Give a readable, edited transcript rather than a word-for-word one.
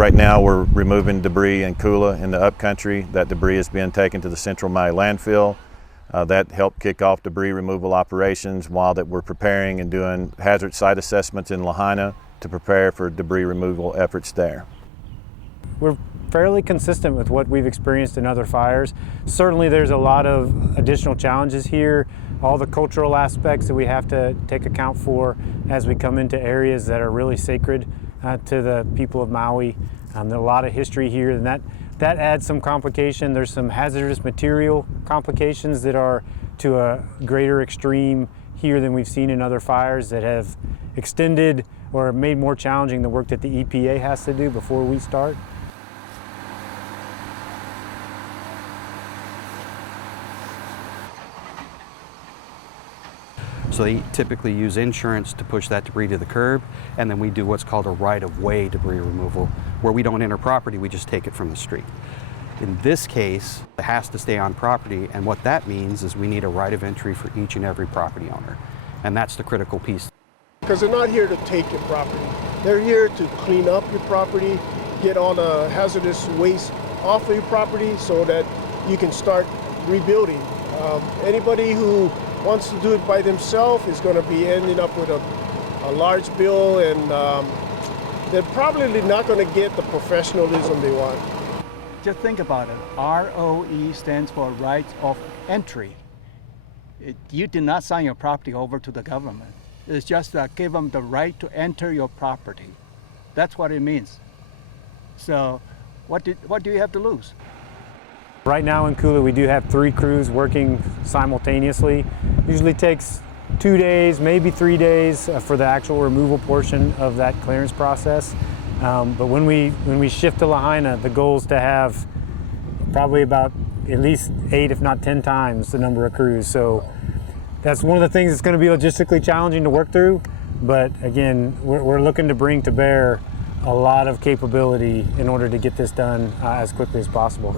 Right now we're removing debris in Kula in the upcountry. That debris is being taken to the Central Maui landfill. That helped kick off debris removal operations while that we're preparing and doing hazard site assessments in Lahaina to prepare for debris removal efforts there. We're fairly consistent with what we've experienced in other fires. Certainly there's a lot of additional challenges here, all the cultural aspects that we have to take account for as we come into areas that are really sacred to the people of Maui. There's a lot of history here, and that adds some complication. There's some hazardous material complications that are to a greater extreme here than we've seen in other fires that have extended or made more challenging the work that the EPA has to do before we start. So they typically use insurance to push that debris to the curb, and then we do what's called a right-of-way debris removal, where we don't enter property, we just take it from the street. In this case, it has to stay on property, and what that means is we need a right of entry for each and every property owner, and that's the critical piece. Because they're not here to take your property. They're here to clean up your property, get all the hazardous waste off of your property so that you can start rebuilding. Anybody who wants to do it by themselves is going to be ending up with a large bill, and they're probably not going to get the professionalism they want. Just think about it. ROE stands for right of entry. You did not sign your property over to the government. It's just give them the right to enter your property. That's what it means. So what do you have to lose? Right now in Kula, we do have 3 crews working simultaneously. Usually takes 2 days, maybe 3 days for the actual removal portion of that clearance process. But when we shift to Lahaina, the goal is to have probably about at least 8, if not 10 times the number of crews. So that's one of the things that's going to be logistically challenging to work through. But again, we're looking to bring to bear a lot of capability in order to get this done as quickly as possible.